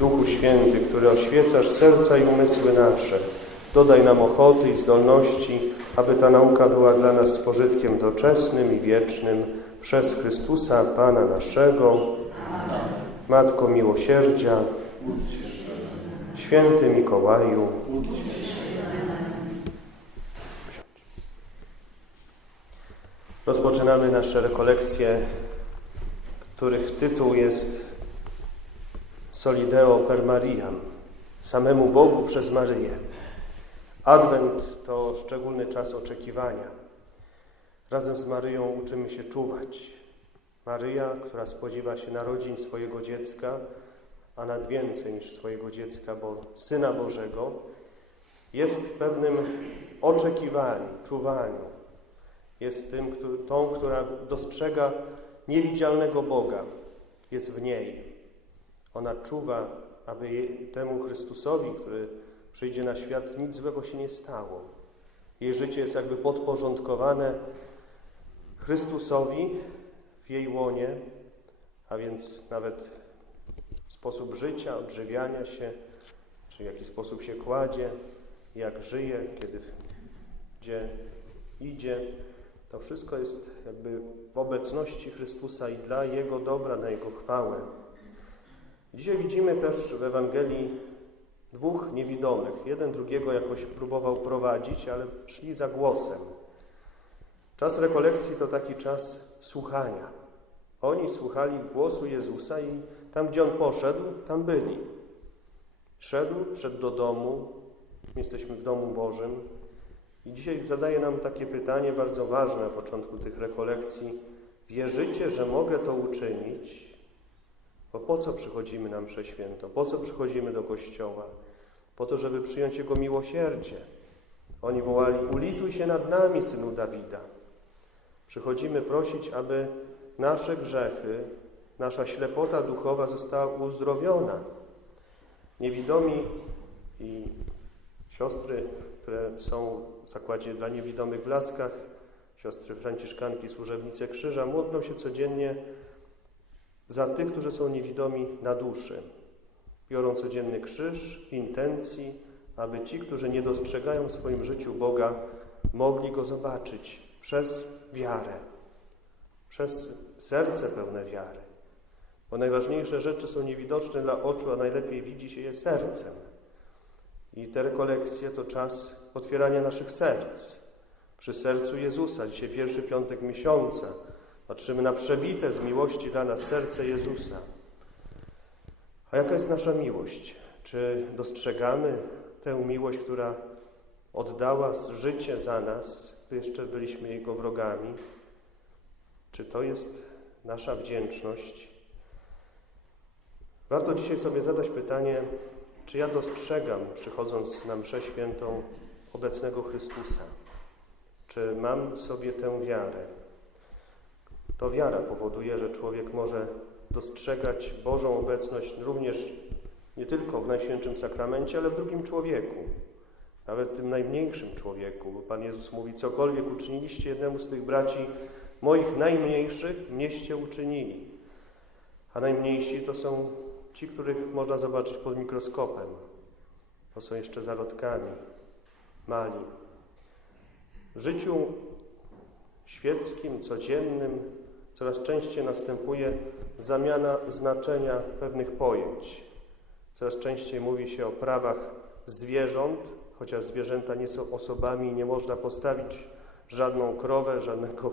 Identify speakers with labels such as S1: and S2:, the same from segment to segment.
S1: Duchu Święty, który oświecasz serca i umysły nasze, dodaj nam ochoty i zdolności, aby ta nauka była dla nas pożytkiem doczesnym i wiecznym przez Chrystusa Pana naszego. Matko Miłosierdzia, Święty Mikołaju, Rozpoczynamy nasze rekolekcje, których tytuł jest Solideo per Mariam, samemu Bogu przez Maryję. Adwent to szczególny czas oczekiwania. Razem z Maryją uczymy się czuwać. Maryja, która spodziewa się narodzin swojego dziecka, a nad więcej niż swojego dziecka, bo Syna Bożego, jest w pewnym oczekiwaniu, czuwaniu. Jest tym, tą, która dostrzega niewidzialnego Boga. Jest w niej. Ona czuwa, aby temu Chrystusowi, który przyjdzie na świat, nic złego się nie stało. Jej życie jest jakby podporządkowane Chrystusowi w jej łonie, a więc nawet sposób życia, odżywiania się, czy w jaki sposób się kładzie, jak żyje, kiedy, gdzie idzie. To wszystko jest jakby w obecności Chrystusa i dla Jego dobra, na Jego chwałę. Dzisiaj widzimy też w Ewangelii dwóch niewidomych. Jeden drugiego jakoś próbował prowadzić, ale szli za głosem. Czas rekolekcji to taki czas słuchania. Oni słuchali głosu Jezusa i tam, gdzie On poszedł, tam byli. Szedł, szedł do domu, jesteśmy w domu Bożym. I dzisiaj zadaję nam takie pytanie bardzo ważne na początku tych rekolekcji. Wierzycie, że mogę to uczynić? Bo po co przychodzimy na mszę świętą? Po co przychodzimy do Kościoła? Po to, żeby przyjąć Jego miłosierdzie. Oni wołali, ulituj się nad nami, Synu Dawida. Przychodzimy prosić, aby nasze grzechy, nasza ślepota duchowa została uzdrowiona. Niewidomi i siostry, które są w zakładzie dla niewidomych w Laskach, siostry franciszkanki, służebnice krzyża, modlą się codziennie za tych, którzy są niewidomi na duszy. Biorą codzienny krzyż intencji, aby ci, którzy nie dostrzegają w swoim życiu Boga, mogli Go zobaczyć przez wiarę, przez serce pełne wiary. Bo najważniejsze rzeczy są niewidoczne dla oczu, a najlepiej widzi się je sercem. I te rekolekcje to czas otwierania naszych serc. Przy sercu Jezusa, dzisiaj pierwszy piątek miesiąca, patrzymy na przebite z miłości dla nas serce Jezusa. A jaka jest nasza miłość? Czy dostrzegamy tę miłość, która oddała życie za nas, gdy jeszcze byliśmy Jego wrogami? Czy to jest nasza wdzięczność? Warto dzisiaj sobie zadać pytanie, czy ja dostrzegam, przychodząc na mszę świętą, obecnego Chrystusa? Czy mam sobie tę wiarę? To wiara powoduje, że człowiek może dostrzegać Bożą obecność również nie tylko w Najświętszym Sakramencie, ale w drugim człowieku, nawet tym najmniejszym człowieku, bo Pan Jezus mówi, cokolwiek uczyniliście jednemu z tych braci moich najmniejszych, mieście uczynili. A najmniejsi to są ci, których można zobaczyć pod mikroskopem. To są jeszcze zarodkami, mali. W życiu świeckim, codziennym coraz częściej następuje zamiana znaczenia pewnych pojęć. Coraz częściej mówi się o prawach zwierząt, chociaż zwierzęta nie są osobami i nie można postawić żadną krowę, żadnego,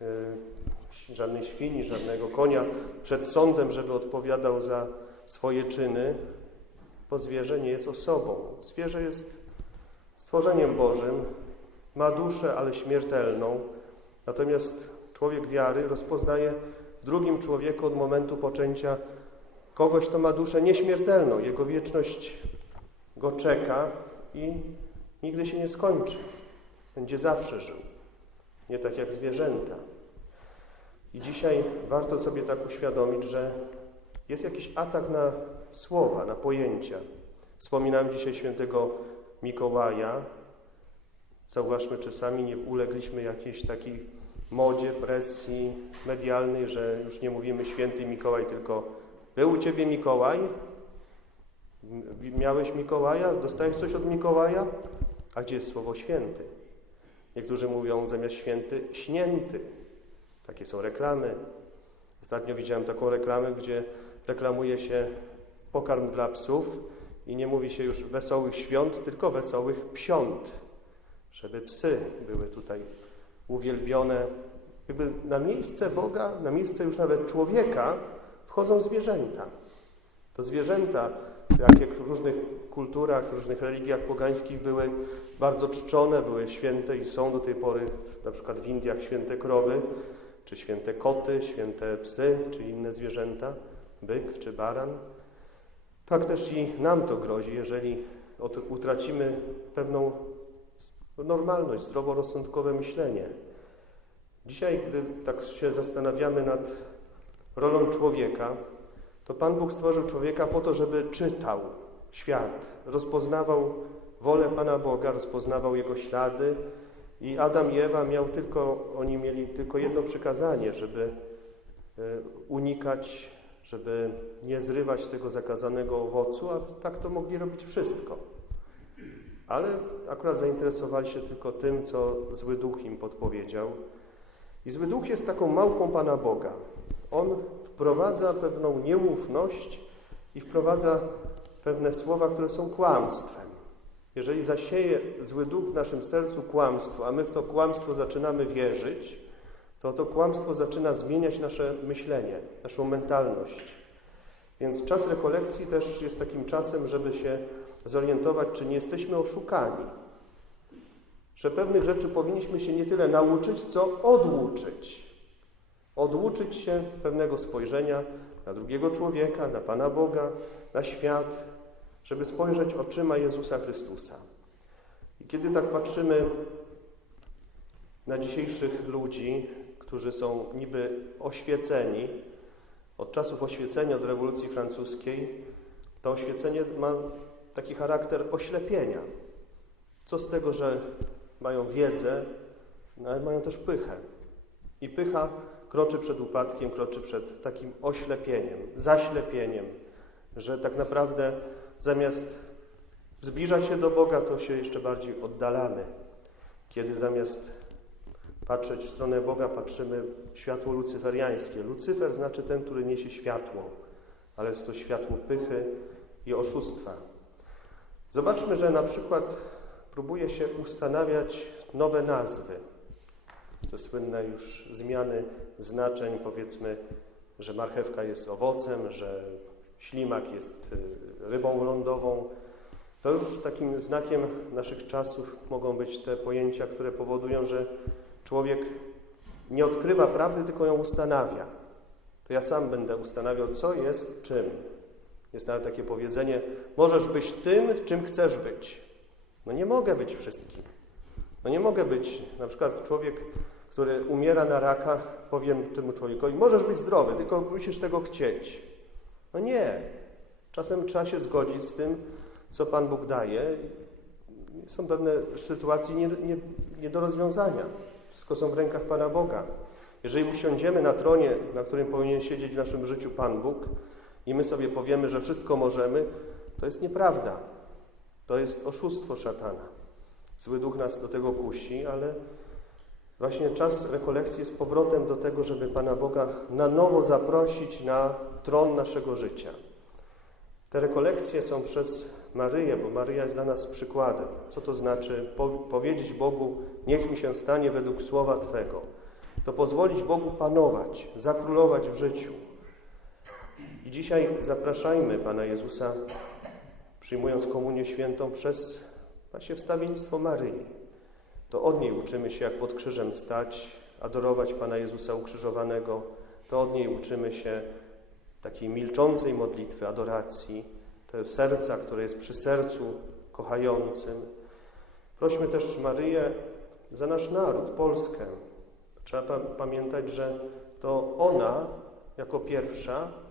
S1: yy, żadnej świni, żadnego konia przed sądem, żeby odpowiadał za swoje czyny, bo zwierzę nie jest osobą. Zwierzę jest stworzeniem Bożym, ma duszę, ale śmiertelną. Natomiast człowiek wiary rozpoznaje w drugim człowieku od momentu poczęcia kogoś, kto ma duszę nieśmiertelną. Jego wieczność go czeka i nigdy się nie skończy. Będzie zawsze żył. Nie tak jak zwierzęta. I dzisiaj warto sobie tak uświadomić, że jest jakiś atak na słowa, na pojęcia. Wspominałem dzisiaj świętego Mikołaja. Zauważmy, czy sami nie ulegliśmy jakiejś takiej modzie, presji medialnej, że już nie mówimy święty Mikołaj, tylko był u Ciebie Mikołaj Miałeś Mikołaja? Dostałeś coś od Mikołaja? A gdzie jest słowo święty? Niektórzy mówią zamiast święty śnięty. Takie są reklamy. Ostatnio widziałem taką reklamę, gdzie reklamuje się pokarm dla psów i nie mówi się już wesołych świąt, tylko wesołych psiąt, żeby psy były tutaj uwielbione. Jakby na miejsce Boga, na miejsce już nawet człowieka wchodzą zwierzęta. To zwierzęta, jak, jak w różnych kulturach, w różnych religiach pogańskich były bardzo czczone, były święte i są do tej pory, na przykład w Indiach święte krowy, czy święte koty, święte psy, czy inne zwierzęta, byk czy baran. Tak też i nam to grozi, jeżeli utracimy pewną normalność, zdroworozsądkowe myślenie. Dzisiaj, gdy tak się zastanawiamy nad rolą człowieka, to Pan Bóg stworzył człowieka po to, żeby czytał świat, rozpoznawał wolę Pana Boga, rozpoznawał Jego ślady i Adam i Ewa miał tylko, oni mieli tylko jedno przykazanie, żeby e, unikać, żeby nie zrywać tego zakazanego owocu, a tak to mogli robić wszystko. Ale akurat zainteresowali się tylko tym, co zły duch im podpowiedział. I zły duch jest taką małpą Pana Boga. On wprowadza pewną nieufność i wprowadza pewne słowa, które są kłamstwem. Jeżeli zasieje zły duch w naszym sercu kłamstwo, a my w to kłamstwo zaczynamy wierzyć, to to kłamstwo zaczyna zmieniać nasze myślenie, naszą mentalność. Więc czas rekolekcji też jest takim czasem, żeby się zorientować, czy nie jesteśmy oszukani. Że pewnych rzeczy powinniśmy się nie tyle nauczyć, co odłuczyć odłuczyć się pewnego spojrzenia na drugiego człowieka, na Pana Boga, na świat, żeby spojrzeć oczyma Jezusa Chrystusa. I kiedy tak patrzymy na dzisiejszych ludzi, którzy są niby oświeceni, od czasów oświecenia, od rewolucji francuskiej, to oświecenie ma taki charakter oślepienia. Co z tego, że mają wiedzę, no ale mają też pychę. I pycha kroczy przed upadkiem, kroczy przed takim oślepieniem, zaślepieniem, że tak naprawdę zamiast zbliżać się do Boga, to się jeszcze bardziej oddalamy. Kiedy zamiast patrzeć w stronę Boga, patrzymy w światło lucyferiańskie. Lucyfer znaczy ten, który niesie światło, ale jest to światło pychy i oszustwa. Zobaczmy, że na przykład próbuje się ustanawiać nowe nazwy te słynne już zmiany znaczeń, powiedzmy, że marchewka jest owocem, że ślimak jest y, rybą lądową. To już takim znakiem naszych czasów mogą być te pojęcia, które powodują, że człowiek nie odkrywa prawdy, tylko ją ustanawia. To ja sam będę ustanawiał, co jest czym. Jest nawet takie powiedzenie: możesz być tym, czym chcesz być. No nie mogę być wszystkim. No nie mogę być, na przykład człowiek który umiera na raka, powiem temu człowiekowi, możesz być zdrowy, tylko musisz tego chcieć. No nie. Czasem trzeba się zgodzić z tym, co Pan Bóg daje. Są pewne sytuacje nie, nie, nie do rozwiązania. Wszystko są w rękach Pana Boga. Jeżeli usiądziemy na tronie, na którym powinien siedzieć w naszym życiu Pan Bóg i my sobie powiemy, że wszystko możemy, to jest nieprawda. To jest oszustwo szatana. Zły duch nas do tego kusi, ale Właśnie czas rekolekcji jest powrotem do tego, żeby Pana Boga na nowo zaprosić na tron naszego życia. Te rekolekcje są przez Maryję, bo Maryja jest dla nas przykładem. Co to znaczy powiedzieć Bogu, niech mi się stanie według słowa Twego. To pozwolić Bogu panować, zakrólować w życiu. I dzisiaj zapraszajmy Pana Jezusa, przyjmując Komunię Świętą przez właśnie wstawiennictwo Maryi to od niej uczymy się, jak pod krzyżem stać, adorować Pana Jezusa ukrzyżowanego. To od niej uczymy się takiej milczącej modlitwy, adoracji. To jest serca, które jest przy sercu kochającym. Prośmy też Maryję za nasz naród, Polskę. Trzeba pamiętać, że to ona jako pierwsza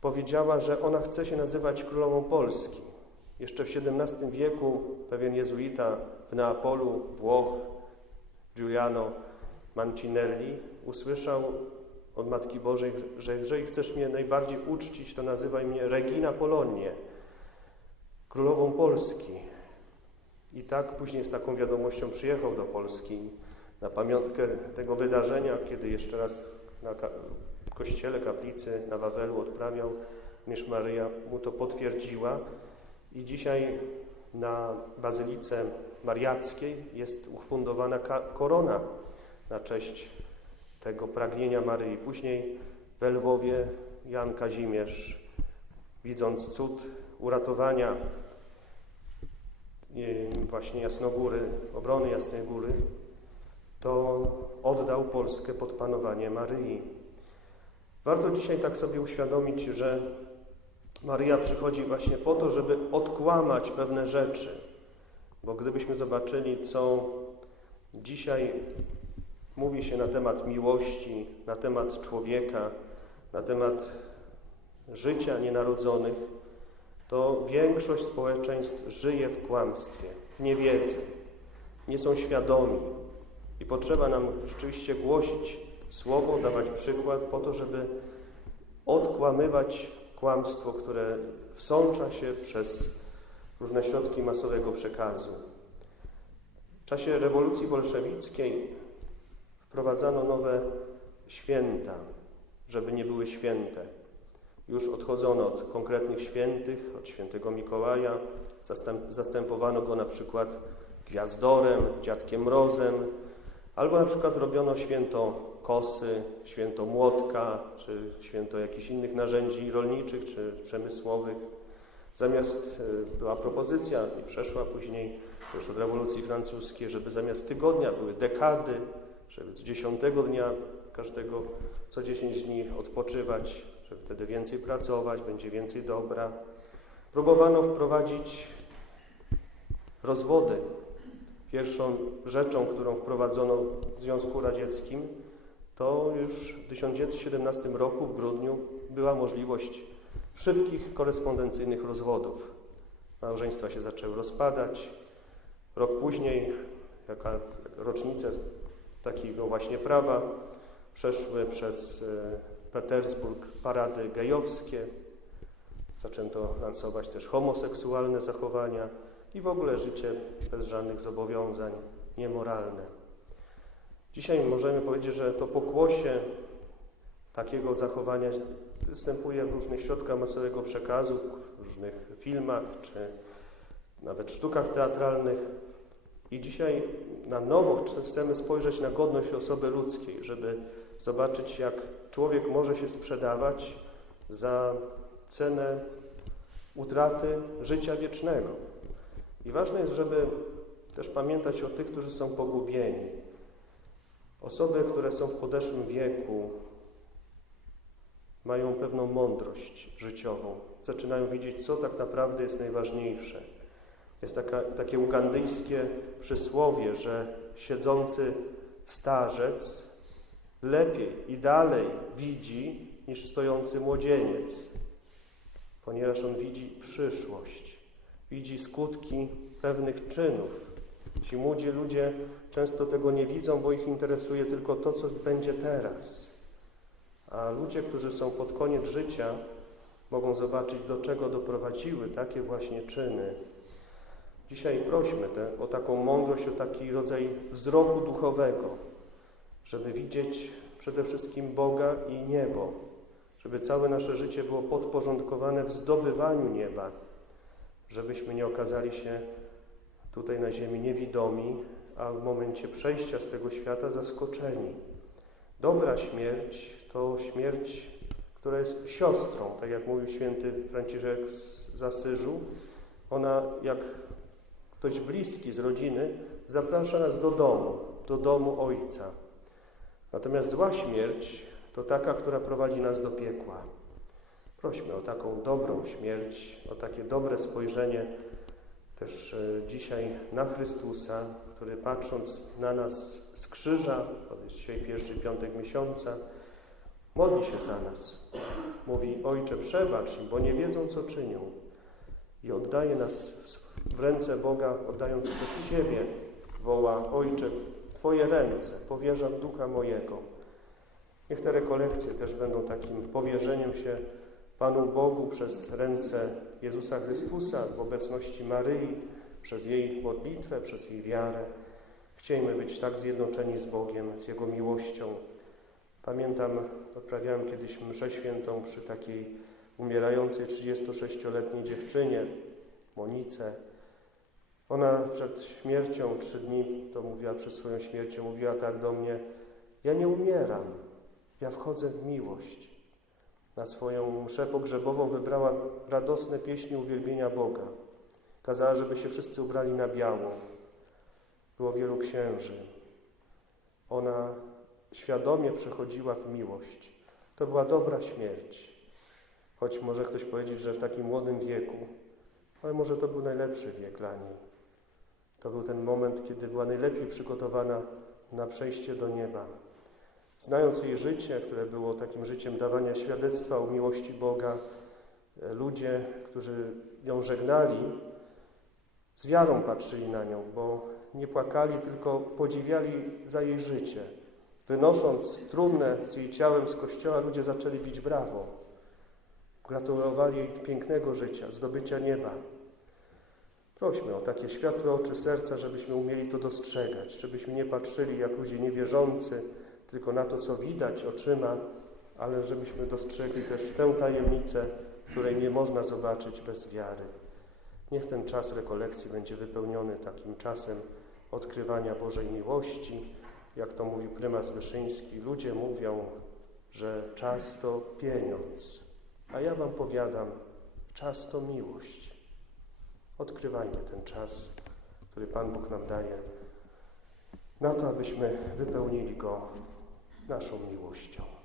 S1: powiedziała, że ona chce się nazywać królową Polski. Jeszcze w XVII wieku pewien jezuita w Neapolu, Włoch, Giuliano Mancinelli usłyszał od Matki Bożej, że jeżeli chcesz mnie najbardziej uczcić, to nazywaj mnie Regina Polonie, królową Polski. I tak później z taką wiadomością przyjechał do Polski na pamiątkę tego wydarzenia, kiedy jeszcze raz kościele, kaplicy na Wawelu odprawiał, Miesz Maryja mu to potwierdziła i dzisiaj na Bazylice Mariackiej jest ufundowana korona na cześć tego pragnienia Maryi. Później w Lwowie Jan Kazimierz, widząc cud uratowania właśnie Jasnogóry, obrony Jasnej Góry, to oddał Polskę pod panowanie Maryi. Warto dzisiaj tak sobie uświadomić, że Maryja przychodzi właśnie po to, żeby odkłamać pewne rzeczy. Bo gdybyśmy zobaczyli, co dzisiaj mówi się na temat miłości, na temat człowieka, na temat życia nienarodzonych, to większość społeczeństw żyje w kłamstwie, w niewiedzy. Nie są świadomi. I potrzeba nam rzeczywiście głosić słowo, dawać przykład po to, żeby odkłamywać kłamstwo, które wsącza się przez różne środki masowego przekazu. W czasie rewolucji bolszewickiej wprowadzano nowe święta, żeby nie były święte. Już odchodzono od konkretnych świętych, od świętego Mikołaja, zastępowano go na przykład gwiazdorem, dziadkiem mrozem, albo na przykład robiono święto kosy, święto młotka, czy święto jakichś innych narzędzi rolniczych czy przemysłowych. Zamiast e, była propozycja i przeszła później już od rewolucji francuskiej, żeby zamiast tygodnia były dekady, żeby z dziesiątego dnia każdego co 10 dni odpoczywać, żeby wtedy więcej pracować, będzie więcej dobra. Próbowano wprowadzić rozwody. Pierwszą rzeczą, którą wprowadzono w Związku Radzieckim, to już w 1917 roku w grudniu była możliwość szybkich, korespondencyjnych rozwodów. Małżeństwa się zaczęły rozpadać. Rok później, jaka rocznicę takiego właśnie prawa, przeszły przez e, Petersburg parady gejowskie, zaczęto lansować też homoseksualne zachowania i w ogóle życie bez żadnych zobowiązań, niemoralne. Dzisiaj możemy powiedzieć, że to pokłosie takiego zachowania występuje w różnych środkach masowego przekazu, w różnych filmach czy nawet sztukach teatralnych. I dzisiaj na nowo chcemy spojrzeć na godność osoby ludzkiej, żeby zobaczyć, jak człowiek może się sprzedawać za cenę utraty życia wiecznego. I ważne jest, żeby też pamiętać o tych, którzy są pogubieni, Osoby, które są w podeszłym wieku, mają pewną mądrość życiową, zaczynają widzieć, co tak naprawdę jest najważniejsze. Jest taka, takie ugandyjskie przysłowie, że siedzący starzec lepiej i dalej widzi niż stojący młodzieniec, ponieważ on widzi przyszłość, widzi skutki pewnych czynów, Ci młodzi ludzie często tego nie widzą, bo ich interesuje tylko to, co będzie teraz. A ludzie, którzy są pod koniec życia, mogą zobaczyć, do czego doprowadziły takie właśnie czyny. Dzisiaj prośmy te, o taką mądrość, o taki rodzaj wzroku duchowego, żeby widzieć przede wszystkim Boga i niebo, żeby całe nasze życie było podporządkowane w zdobywaniu nieba, żebyśmy nie okazali się tutaj na ziemi niewidomi, a w momencie przejścia z tego świata zaskoczeni. Dobra śmierć to śmierć, która jest siostrą, tak jak mówił święty Franciszek z Asyżu. Ona, jak ktoś bliski z rodziny, zaprasza nas do domu, do domu Ojca. Natomiast zła śmierć to taka, która prowadzi nas do piekła. Prośmy o taką dobrą śmierć, o takie dobre spojrzenie też e, dzisiaj na Chrystusa, który patrząc na nas z krzyża, to jest dzisiaj pierwszy piątek miesiąca, modli się za nas. Mówi, Ojcze, przebacz im, bo nie wiedzą, co czynią. I oddaje nas w ręce Boga, oddając też siebie, woła, Ojcze, w Twoje ręce powierzam ducha mojego. Niech te rekolekcje też będą takim powierzeniem się Panu Bogu przez ręce Jezusa Chrystusa, w obecności Maryi, przez jej modlitwę, przez jej wiarę. Chciejmy być tak zjednoczeni z Bogiem, z Jego miłością. Pamiętam, odprawiałem kiedyś mszę świętą przy takiej umierającej 36-letniej dziewczynie, Monice. Ona przed śmiercią, trzy dni to mówiła przed swoją śmiercią, mówiła tak do mnie, ja nie umieram, ja wchodzę w miłość. Na swoją mszę pogrzebową wybrała radosne pieśni uwielbienia Boga. Kazała, żeby się wszyscy ubrali na biało. Było wielu księży. Ona świadomie przechodziła w miłość. To była dobra śmierć. Choć może ktoś powiedzieć, że w takim młodym wieku, ale może to był najlepszy wiek dla niej. To był ten moment, kiedy była najlepiej przygotowana na przejście do nieba. Znając jej życie, które było takim życiem dawania świadectwa o miłości Boga, ludzie, którzy ją żegnali, z wiarą patrzyli na nią, bo nie płakali, tylko podziwiali za jej życie. Wynosząc trumnę z jej ciałem z kościoła, ludzie zaczęli bić brawo. Gratulowali jej pięknego życia, zdobycia nieba. Prośmy o takie światłe oczy serca, żebyśmy umieli to dostrzegać, żebyśmy nie patrzyli jak ludzie niewierzący, tylko na to, co widać oczyma, ale żebyśmy dostrzegli też tę tajemnicę, której nie można zobaczyć bez wiary. Niech ten czas rekolekcji będzie wypełniony takim czasem odkrywania Bożej miłości. Jak to mówi prymas Wyszyński, ludzie mówią, że czas to pieniądz, a ja wam powiadam, czas to miłość. Odkrywajmy ten czas, który Pan Bóg nam daje, na to, abyśmy wypełnili go naszą miłością.